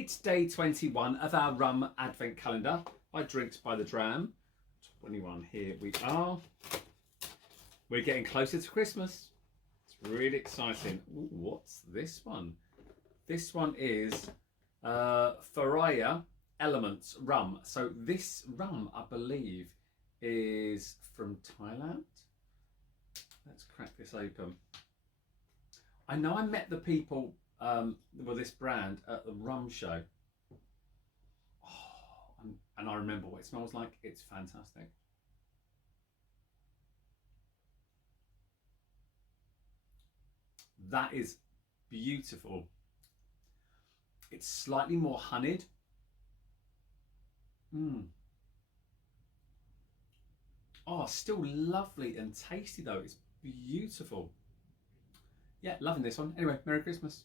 It's day 21 of our Rum Advent Calendar by Drinks by the Dram. 21, here we are. We're getting closer to Christmas. It's really exciting. Ooh, what's this one? This one is Faraya Elements Rum. So this rum, I believe, is from Thailand. Let's crack this open. I know I met the people with this brand at the rum show. Oh, and I remember what it smells like. It's fantastic. That is beautiful. It's slightly more honeyed. Oh, still lovely and tasty though. It's beautiful. Yeah, loving this one. Anyway, Merry Christmas.